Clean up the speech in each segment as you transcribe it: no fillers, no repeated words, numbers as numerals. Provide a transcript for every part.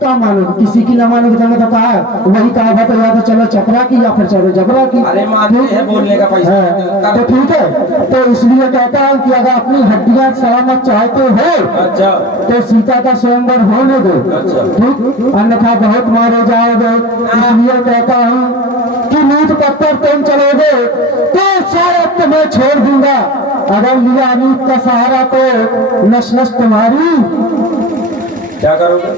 सबका मानोगे, किसी की ना मानोगे तो मैं तो कहा वही कहा था, तो या तो चलो चपरा की या फिर चलो जबरा की। अरे मानते हैं बोलने का पैसा है तो ठीक है। तो इसलिए कहता हूँ कि अगर अपनी हड्डियां सलामत चाहते हो अच्छा तो सीता का स्वयंवर होने दो, अच्छा ठीक, अन्यथा बहुत मारे जाओगे। इसलिए कहता हूँ कि नीत पत्थर तुम चलोगे तो शायद तुम्हें छोड़ दूंगा, अगर लिया नीत का सहारा तो नश नश तुम्हारी। क्या करोगे?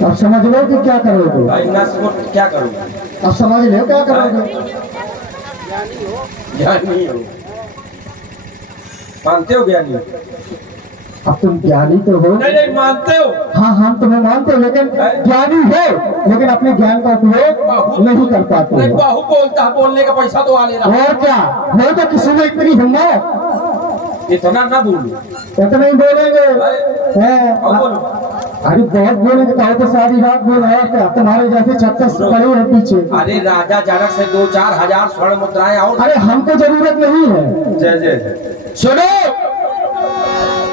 अब समझ लो कि क्या करोगे, भाई नस को क्या करोगे? अब समझ लो क्या करोगे। ज्ञानी हो, मानते हो ज्ञानी हो? अब तुम ज्ञानी तो हो। नहीं नहीं मानते हो। हाँ हम तुम्हें मानते हो, लेकिन ज्ञानी हो लेकिन अपने ज्ञान का उपयोग नहीं कर पाते नहीं हो। बाहु बोलता है, बोलने का पैसा तो आ ले रहा। और क्या हो, तो किसी में इतनी हिम्मत, इतना ना बोलो। इतना ही बोलेंगे हैं। अब बोलो। अरे बहुत बोलेंगे, कहो तो सारी रात बोल रहे हैं क्या, तुम्हारे जैसे 36 पड़े हैं पीछे। अरे राजा जनक से 2-4 हजार स्वर्ण मुद्राएं और अरे हमको जरूरत नहीं है। जय जय। सुनो,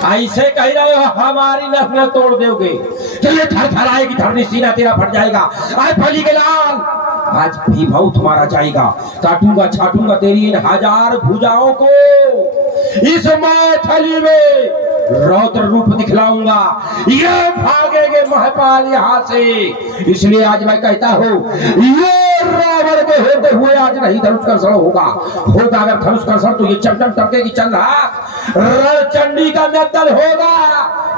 ऐसे कह रहे हो हमारी नस न तोड़ दोगे, चलिए थर थर आएगी धरनी, सीना तेरा फट जाएगा। आज फली के लाल, आज भी बहुत मारा जाएगा, काटूंगा छाटूंगा तेरी इन 1000 भुजाओं को, इस मैथिली में रौद्र रूप दिखलाऊंगा, ये भागेंगे महपाल यहाँ से। इसलिए आज मैं कहता हूँ ये रावण के होते हुए आज नहीं धनुष कर्षण होगा, होगा अगर धनुष कर्षण तो ये चमचम टपके की चल रहा रणचंडी का नर्तन होगा,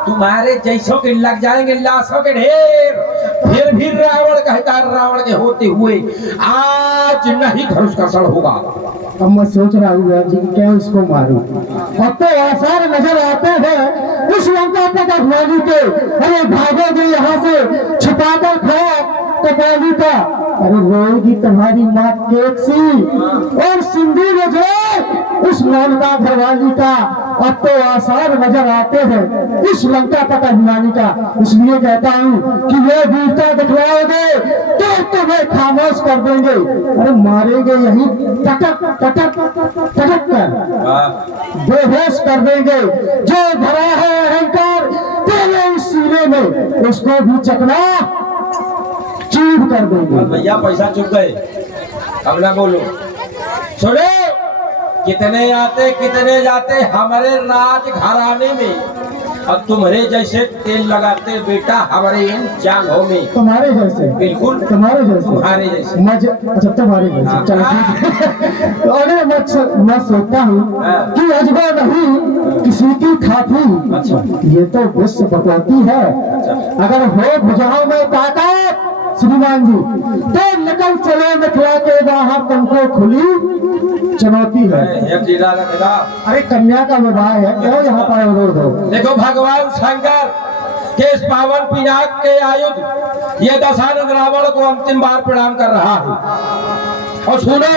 तुम्हारे जैसों के लग जाएंगे लाशों के ढेर। फिर भी रावण कहता है रावण के होते हुए आज नहीं धनुष कर्षण होगा। अब मैं सोच रहा हूँ जी क्या इसको मारूं, अब तो आसार नजर आते हैं उस लंका पर वाली के। अरे भागोगे यहाँ से छुपाकर खड़ा तो बाली का, अरे रोएगी तुम्हारी माँ केक सी और सिंदूर जो उस लौंडा घरवाली का। अब तो आसार नजर आते हैं इस लंका पर अभिमानी का। इसलिए कहता हूँ कि ये वीरता दिखलाओगे तो तुम्हें खामोश कर देंगे, अरे मारेंगे यही टटक टटक टटक कर बेहोश कर देंगे। जो भरा है अहंकार तेरे इस सीने में उसको भी चकना चूर कर देंगे। भैया पैसा चुक गए, अब ना बोलो। सुनो, कितने आते कितने जाते हमारे राज घराने में, अब तुम्हारे जैसे तेल लगाते बेटा हमारे इन जांघों में। तुम्हारे जैसे? बिल्कुल तुम्हारे जैसे, तुम्हारे जैसे। अच्छा तुम्हारे जैसे, चलो ठीक है। तो अरे मैं सोचता हूँ कि अजबा नहीं किसी की खाती, अच्छा ये तो विश्व भगवती है। अगर हो भुजाओं में ताकत श्रीमान जी तो निकल चले निकला के बाहर, तुमको खुली चुनौती है। अरे कन्या का विवाह है, क्यों यहाँ पर अवरोध हो। देखो भगवान शंकर के इस पावन पिनाक के आयुध ये दशानंद रावण को अंतिम बार प्रणाम कर रहा है। और सुनो,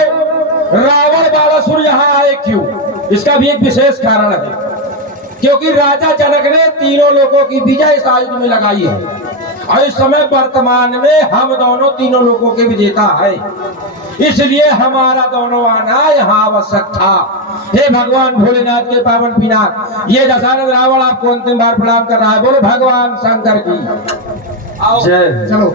रावण बालासुर यहाँ आए क्यों, इसका भी एक विशेष कारण है, क्योंकि राजा जनक ने तीनों लोगों की विजय इस आयुध में लगाई है। और इस समय वर्तमान में हम दोनों तीनों लोगों के विजेता है, इसलिए हमारा दोनों आना यहाँ आवश्यक था। हे भगवान भोलेनाथ के पावन पिनाक, ये दशानंद रावण आपको अंतिम बार प्रणाम कर रहा है। बोलो भगवान शंकर की जय। चलो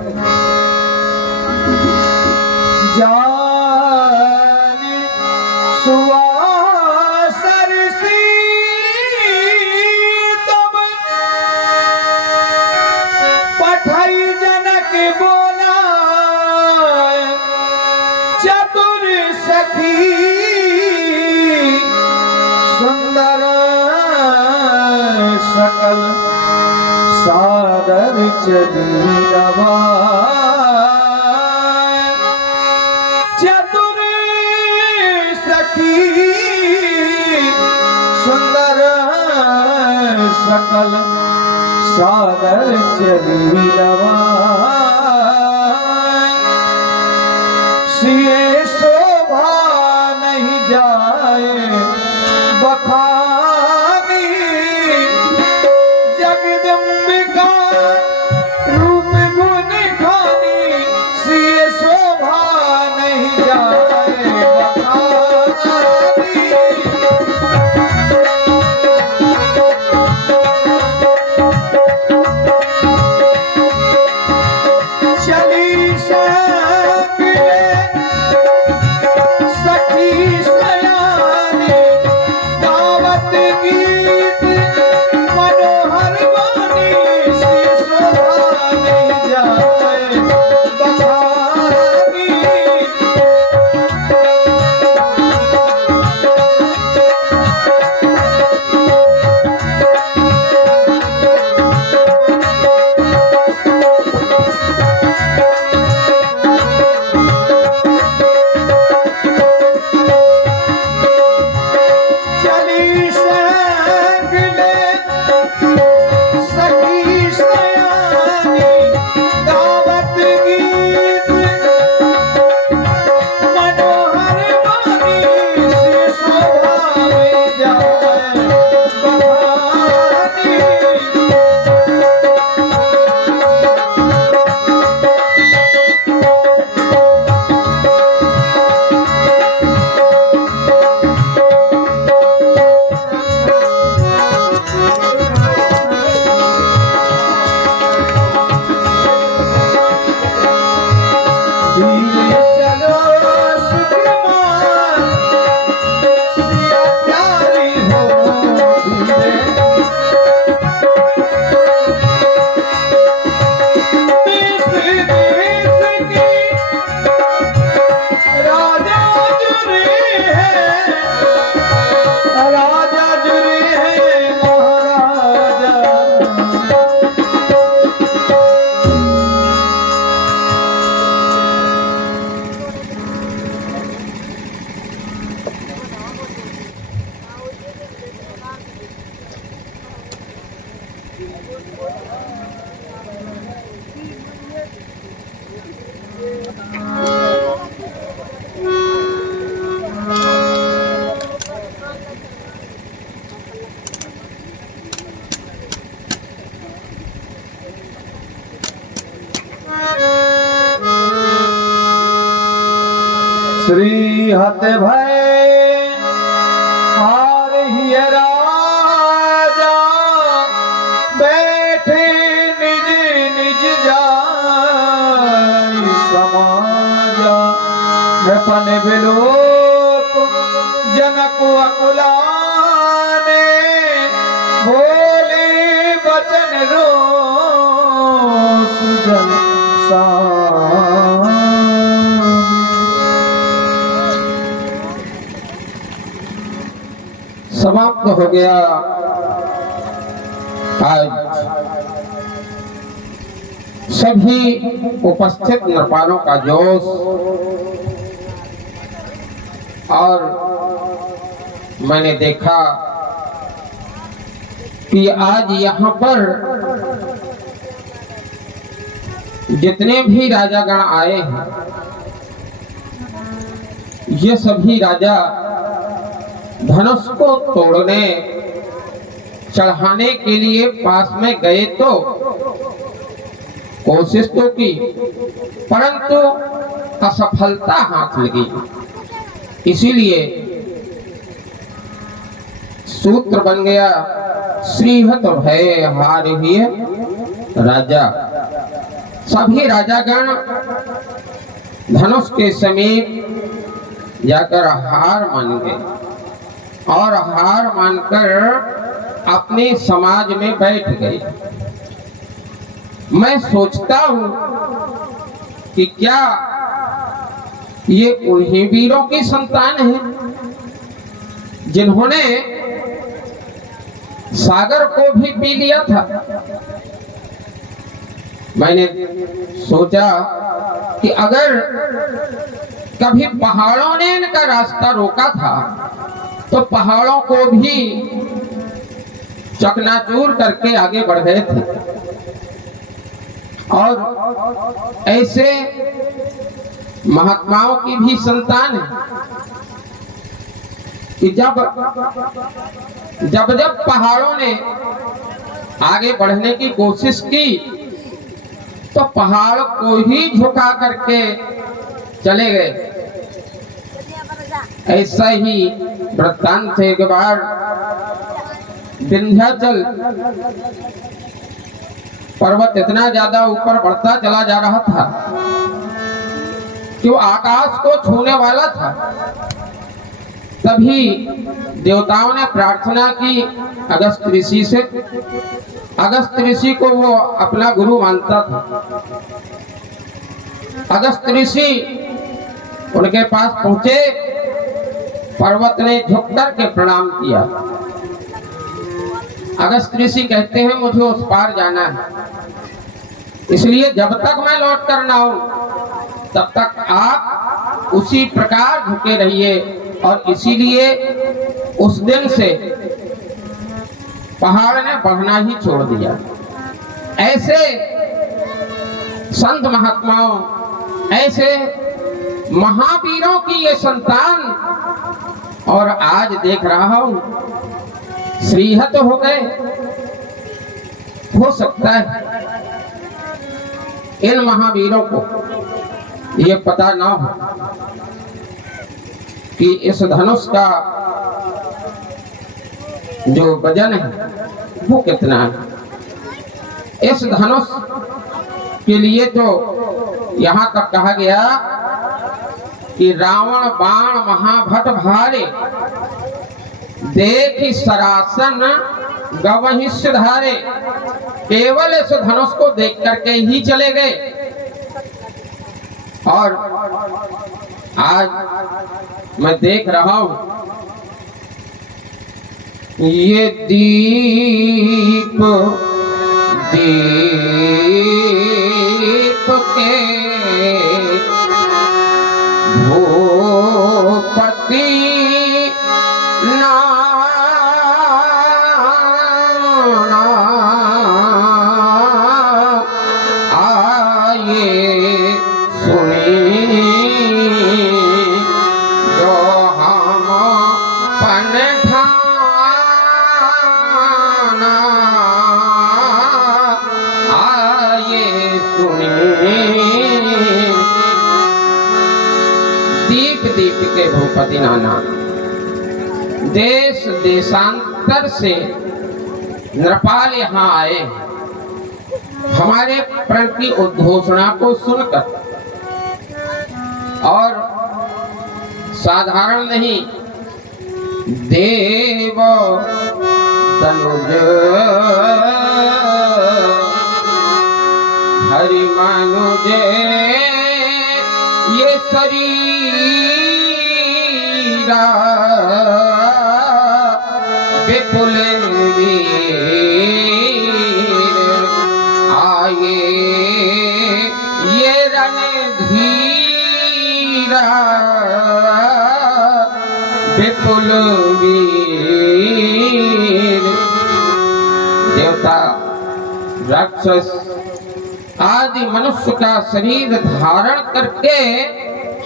सुंदर सकल सादर चलीरवा, चतुर सखी सुंदर सकल सादर चलीरवा, सिए शोभा नहीं जाए बखानी, जगदम्बिका रूप गुण खानी, सिए शोभा नहीं जाए बखानी। श्री हत भय हार हिय राजा बैठे निज निज जाय समाजा नृपन बिलोक जनक अकुलाने बोले वचन रो सुजन समाप्त हो गया आज सभी उपस्थित नृपालों का जोश और मैंने देखा कि आज यहाँ पर जितने भी राजागण आए हैं ये सभी राजा धनुष को तोड़ने चढ़ाने के लिए पास में गए तो कोशिश तो की परंतु असफलता हाथ लगी। इसीलिए सूत्र बन गया श्रीहत भय हार हिय राजा। सभी राजागण धनुष के समीप जाकर हार मान गए और हार मानकर अपने समाज में बैठ गए। मैं सोचता हूं कि क्या ये उन्हीं वीरों की संतान है जिन्होंने सागर को भी पी लिया था। मैंने सोचा कि अगर कभी पहाड़ों ने इनका रास्ता रोका था तो पहाड़ों को भी चकनाचूर करके आगे बढ़ गए थे। और ऐसे महात्माओं की भी संतान है कि जब पहाड़ों ने आगे बढ़ने की कोशिश की तो पहाड़ को ही झुका करके चले गए। ऐसा ही वृत्तांत एक बार विंध्याचल पर्वत इतना ज्यादा ऊपर बढ़ता चला जा रहा था कि वो आकाश को छूने वाला था। तभी देवताओं ने प्रार्थना की अगस्त ऋषि से। अगस्त ऋषि को वो अपना गुरु मानता था। अगस्त ऋषि उनके पास पहुंचे। पर्वत ने झुक कर के प्रणाम किया। अगस्त ऋषि कहते हैं मुझे उस पार जाना है, इसलिए जब तक मैं लौट कर ना आऊं तब तक आप उसी प्रकार झुके रहिए। और इसीलिए उस दिन से पहाड़ ने बढ़ना ही छोड़ दिया। ऐसे संत महात्माओं, ऐसे महावीरों की ये संतान, और आज देख रहा हूं श्रीहत हो गए। हो सकता है इन महावीरों को ये पता ना हो कि इस धनुष का जो वजन है वो कितना है। इस धनुष के लिए तो यहां तक कहा गया कि रावण बाण महाभट भारे देखी सरासन गवहि सिधारे। केवल इस धनुष को देख करके ही चले गए। और आज मैं देख रहा हूं ये दीप के भूपति दीपिके भूपति नाना। देश देशांतर से नृपाल यहाँ आए हमारे प्रण की उद्घोषणा को सुनकर, और साधारण नहीं, देव तनुज हरि मनुज ये शरीरा विपुल वीर आए ये रणधीरा विपुल वीर। देवता राक्षस आदि मनुष्य का शरीर धारण करके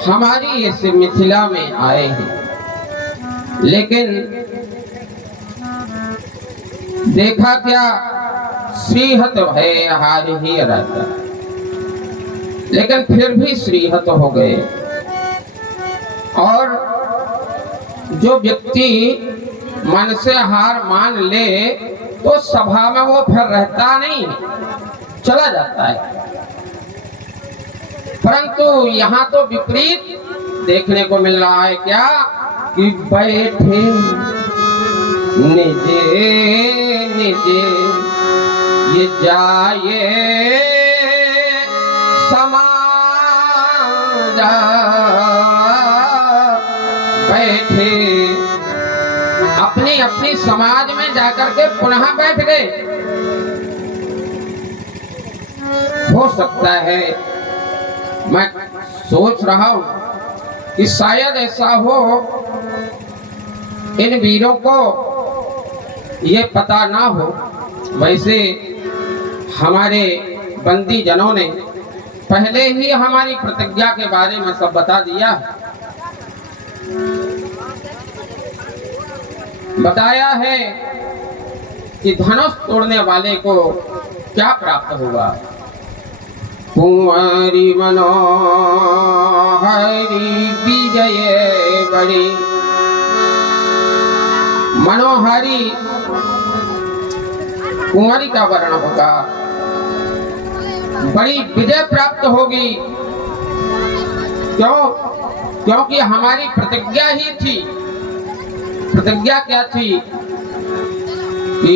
हमारी इस मिथिला में आए हैं, लेकिन देखा क्या, श्रीहत भय हार ही रहता, लेकिन फिर भी श्रीहत हो गए। और जो व्यक्ति मन से हार मान ले तो सभा में वो फिर रहता नहीं, चला जाता है। परंतु यहाँ तो विपरीत देखने को मिल रहा है, क्या कि बैठे निजे निजे ये जाए समाजा, बैठे अपनी अपनी समाज में जाकर के पुनः बैठ गए। हो सकता है, मैं सोच रहा हूं कि शायद ऐसा हो इन वीरों को ये पता ना हो। वैसे हमारे बंदी जनों ने पहले ही हमारी प्रतिज्ञा के बारे में सब बता दिया, बताया है कि धनुष तोड़ने वाले को क्या प्राप्त होगा। कुंवारी मनोहरी विजय बड़ी, मनोहरी कुंवारी का वर्ण होगा, बड़ी विजय प्राप्त होगी। क्यों? क्योंकि हमारी प्रतिज्ञा ही थी। प्रतिज्ञा क्या थी कि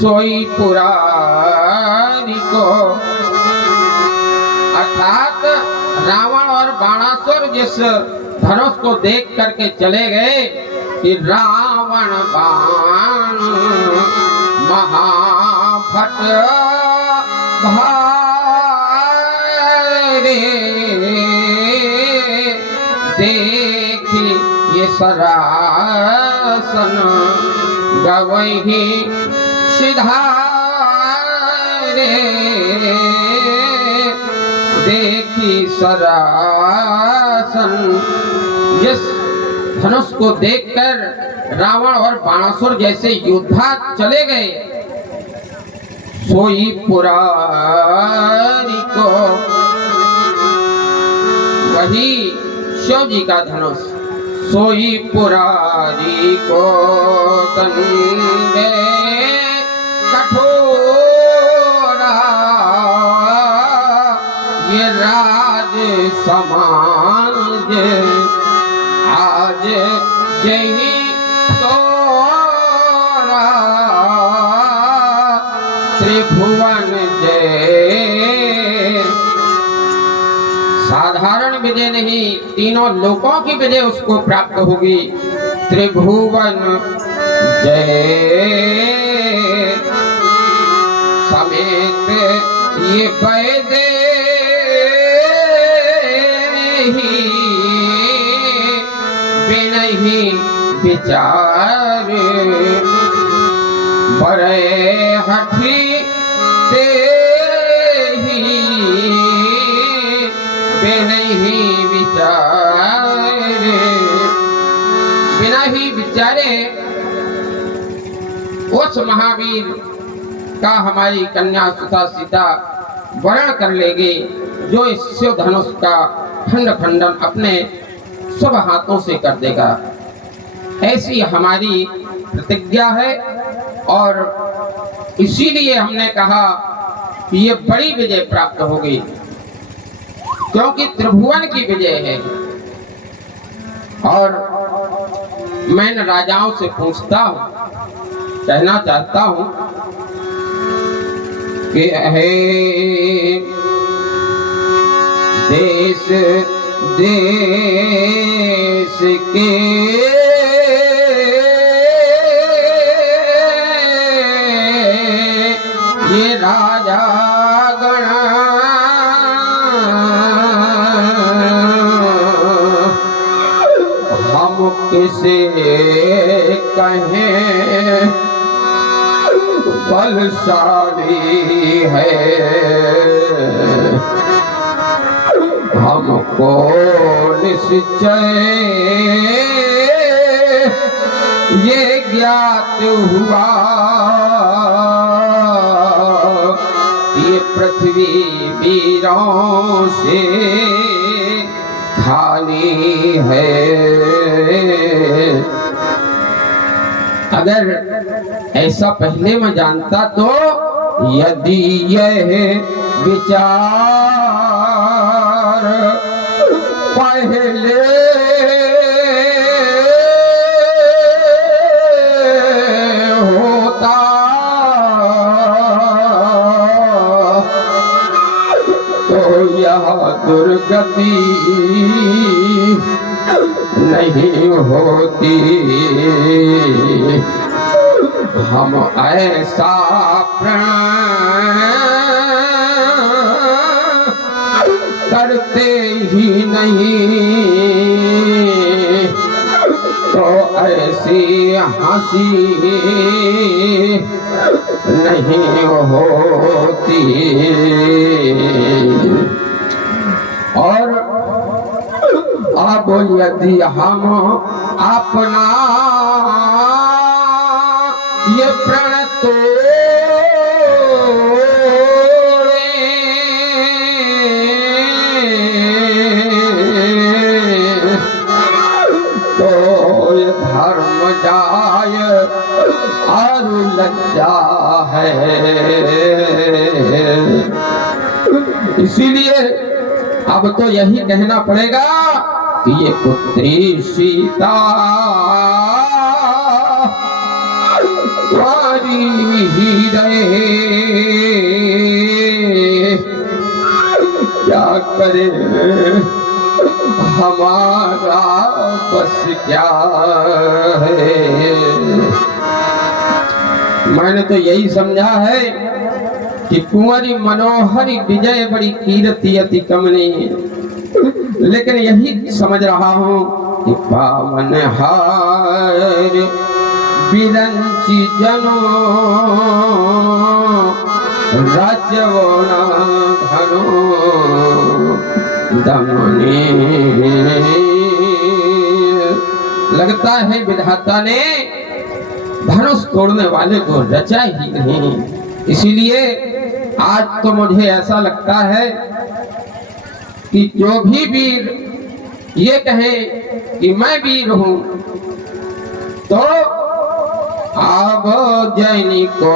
सोई पुरारी को, अर्थात रावण और बाणासुर जिस धनुष को देख करके चले गए कि रावण बाण महाभट भारे देखी ये सरासन गवही सिधारे, देखी सरासन। जिस धनुष को देखकर रावण और बाणासुर जैसे योद्धा चले गए, सोई पुरारी को, वही शिव जी का धनुष, सोई पुरारी को दंडे कठोरा ये राज समाज आज जही तोरा त्रिभुवन जय। साधारण विजय नहीं, तीनों लोकों की विजय उसको प्राप्त होगी। त्रिभुवन जय समेत ये वैदेही बिनहि विचार बड़े हठी तेही बिनहि विचारे, बिना ही विचारे उस महावीर का हमारी कन्या सुता सीता वर्ण कर लेगी, जो इस शिव धनुष का खंड खंडन अपने सब हाथों से कर देगा। ऐसी हमारी प्रतिज्ञा है और इसीलिए हमने कहा कि ये बड़ी विजय प्राप्त होगी, क्योंकि त्रिभुवन की विजय है। और मैं इन राजाओं से पूछता हूं, कहना चाहता हूं कि हे देश देश के ये राजा गण हम किसे कहें बलशाली है, हमको निश्चय ये ज्ञात हुआ, ये पृथ्वी वीरों से खाली है। अगर ऐसा पहले मैं जानता तो यदि यह विचार पहले होता तो यह दुर्गति नहीं होती। हम ऐसा प्रण करते ही नहीं तो ऐसी हंसी नहीं होती। और अब यदि हम अपना ये प्रण तोड़े तो ये धर्म जाय और लज्जा है। इसीलिए अब तो यही कहना पड़ेगा कि ये पुत्री सीता वारी ही रहे, क्या करे हमारा बस क्या है। मैंने तो यही समझा है कि कुंवरी मनोहरी विजय बड़ी कीर्ति अति कमनी, लेकिन यही समझ रहा हूं कि पावन हार बिरंची जनो राजवना धनो दमनी। लगता है विधाता ने धनुष तोड़ने वाले को रचा ही नहीं। इसीलिए आज तो मुझे ऐसा लगता है कि जो भी वीर ये कहे कि मैं वीर हूं तो अब जैनी को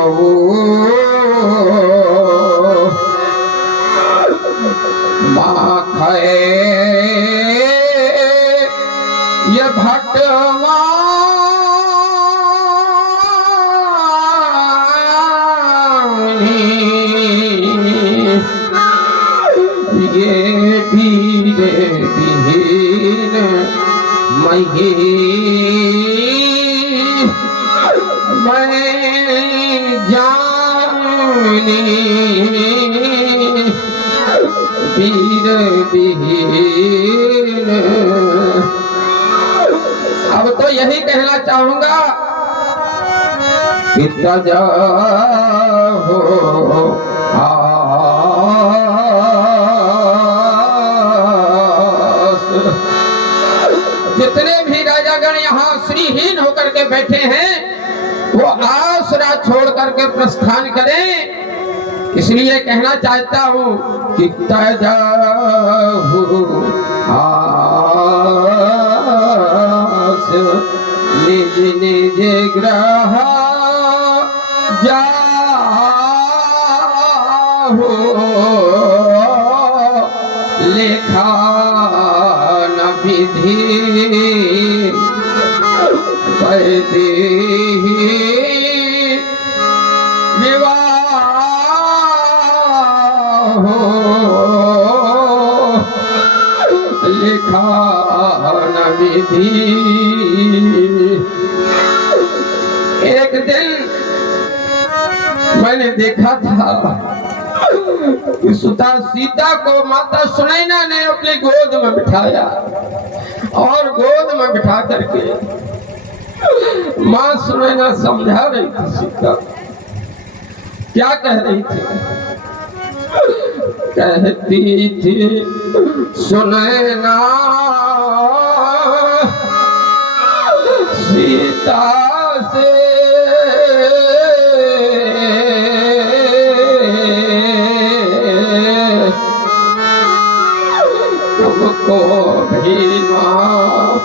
माखे ये भटमा ये वीर विहीन मही मैं जानी वीर विहीन। अब तो यही कहना चाहूंगा कि तजा हो जितने भी राजागण यहाँ श्रीहीन होकर के बैठे हैं वो आसरा छोड़ करके प्रस्थान करें। इसलिए कहना चाहता हूँ कि तजा हो निज निज ग्रह जाहो लेखा न विधि वैदि विवाह लिखा न विधि। एक दिन मैंने देखा था कि सुता सीता को माता सुनैना ने अपनी गोद में बिठाया और गोद में बिठा करके माँ सुनैना समझा रही थी सीता। क्या कह रही थी? कहती थी सुनैना सीता से तुमको भी माँ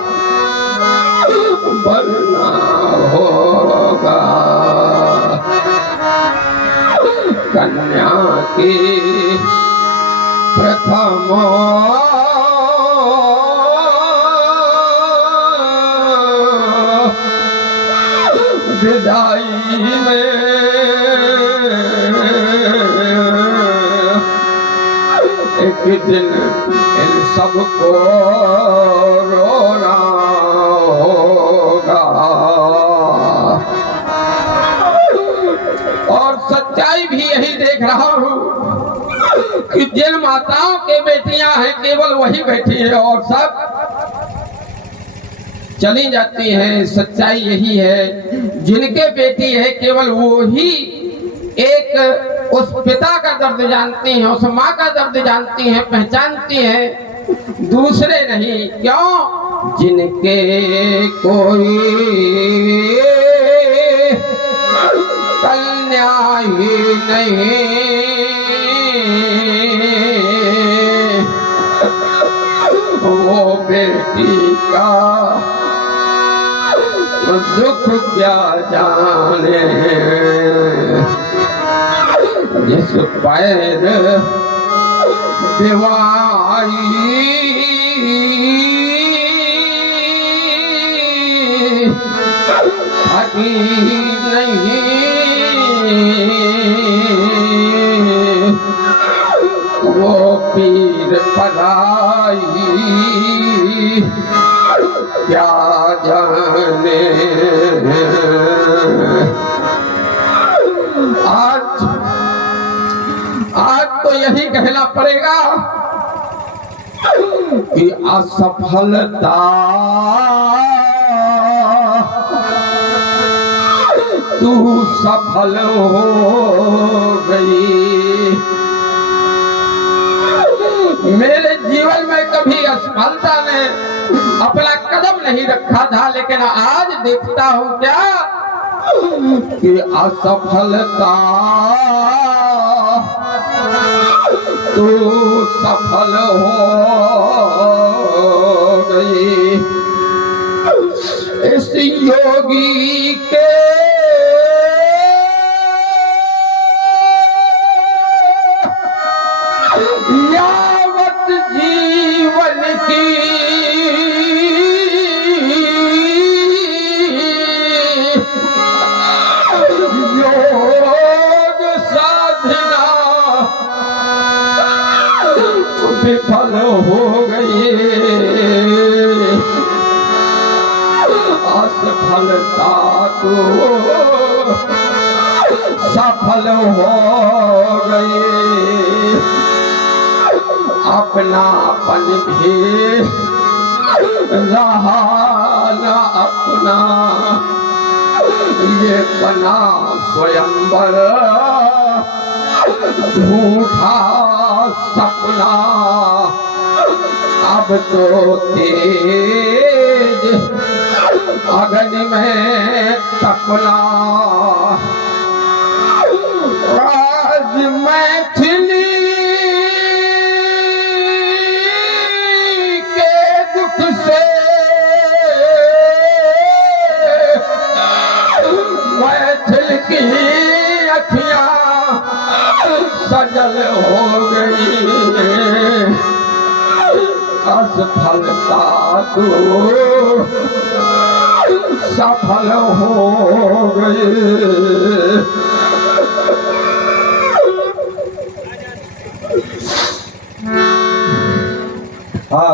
बनना होगा। कन्या की प्रथम विदाई में एक दिन इन सबको रोना होगा। और सच्चाई भी यही देख रहा हूँ कि जिन माताओं के बेटियां हैं केवल वही बैठी है और सब चली जाती हैं। सच्चाई यही है जिनके बेटी है केवल वो ही एक उस पिता का दर्द जानती हैं, उस माँ का दर्द जानती हैं, पहचानती हैं, दूसरे नहीं। क्यों? जिनके कोई कन्या ही नहीं वो बेटी का दुख क्या जाने। जिस पैर दिवाई हटी नहीं वो पीर पराई क्या जाने। आज तो यही कहना पड़ेगा कि असफलता तू सफल हो गई। मेरे जीवन में कभी असफलता ने अपना कदम नहीं रखा था, लेकिन आज देखता हूं क्या कि असफलता तू सफल हो गई। इस योगी के यावत जीवन की योग साधना विफल हो गई। असफलता तो सफल हो गई। अपनापन भी रहा न अपना, ये बना स्वयंवर झूठा सपना। अब तो तेज अग्न में तपना। आज मैथिली के दुख से सजल हो गई, असफलता तो सफल हो गई।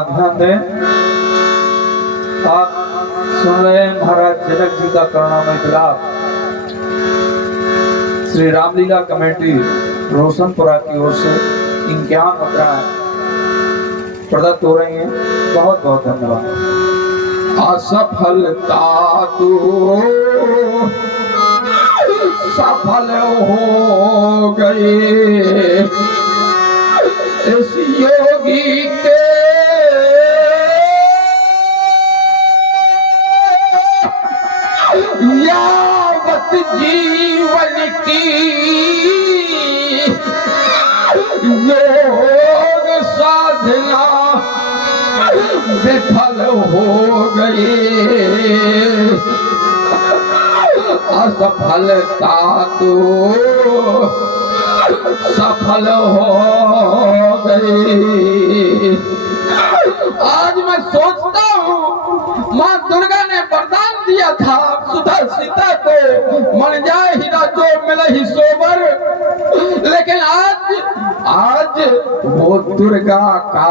ध्यान दें, आप सुन रहे हैं महाराज जनक जी का करुणामय विलाप। श्री रामलीला कमेटी रोशनपुरा की ओर से 51 मुद्राएं प्रदत्त हो रही हैं। बहुत बहुत धन्यवाद। असफलता तो सफल हो गए, इस योगी के यावत जीवन की योग साधना विफल हो गई, असफलता तो सफल हो गई। आज मैं सोचता हूँ माँ दुर्गा ने वरदान दिया था सुधा सीता को, मन जाए हीरा जो मिले ही सोबर, लेकिन आज वो दुर्गा का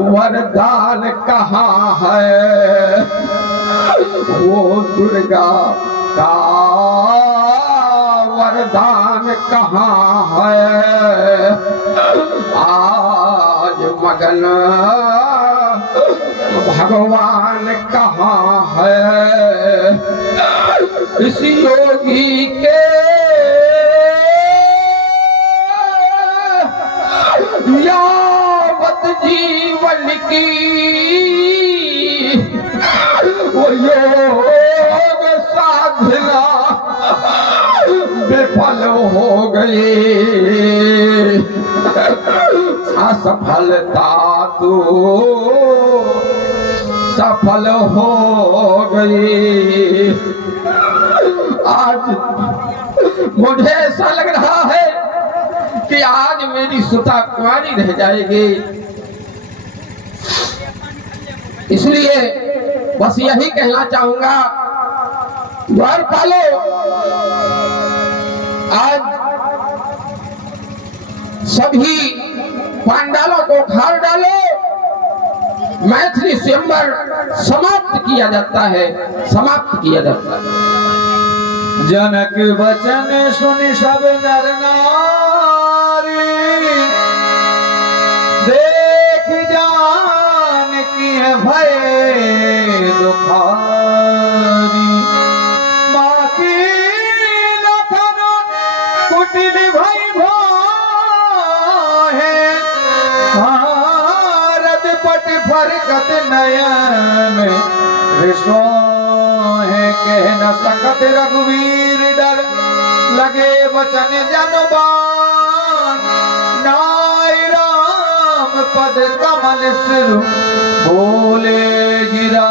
वरदान कहाँ है, वो दुर्गा का वरदान कहाँ है। आज मगन भगवान कहाँ है, इस योगी के यावत जीवन की वो योग साधना विफल हो गई, असफलता तो सफल हो गई। आज मुझे ऐसा लग रहा है कि आज मेरी सुता कुंवारी रह जाएगी, इसलिए बस यही कहना चाहूंगा, द्वारपालो आज सभी पांडालों को खार डालो, मैथिली स्वयंवर समाप्त किया जाता है, समाप्त किया जाता है। जनक वचन सुनि सब नर नारी, देख जान की भय दुखारी, माँ की लखन कुटिल भई भोहे, भारत पट फरकत नयन रिसोहे, कह न सकत रघुवीर डर, लगे वचन जनबान, नाय राम पद कमल सिर, बोले गिरा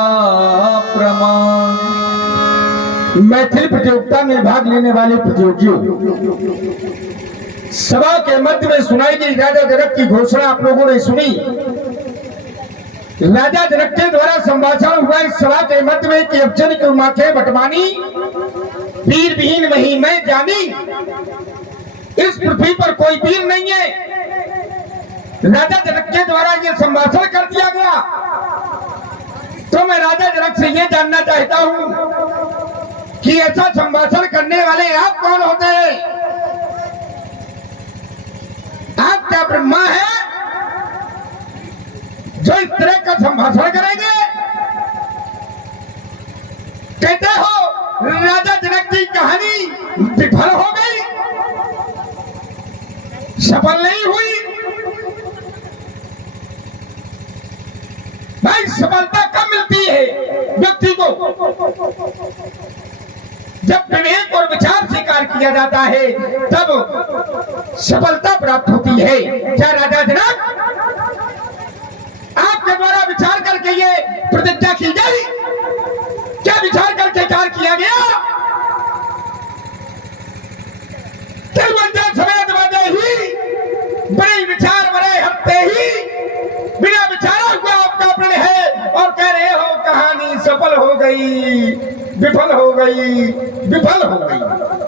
प्रमाण। मैथिली प्रतियोगिता में भाग लेने वाले प्रतियोगियों, सभा के मध्य में सुनाई गई राजा जनक की घोषणा आप लोगों ने सुनी। राजा जनक के द्वारा संभाषण हुआ इस सभा के मध्य में कि अबचन की माथे बटमानी, वीर विहीन मही में जानी, इस पृथ्वी पर कोई वीर नहीं है। राजा जनक के द्वारा ये संभाषण कर दिया गया, तो मैं राजा जनक से ये जानना चाहता हूं कि ऐसा संभाषण करने वाले आप कौन होते हैं? आप क्या ब्रह्मा है जो इस तरह का संभाषण करेंगे? कहते हो राजा जनक की कहानी विफल हो गई, सफल नहीं हुई। भाई सफलता कब मिलती है व्यक्ति को? जब विवेक और विचार स्वीकार किया जाता है तब सफलता प्राप्त होती है। क्या राजा जनक आपके द्वारा विचार करके ये प्रतिज्ञा की गई? क्या विचार करके कार्य किया गया? विफल हो गई, विफल हो गई।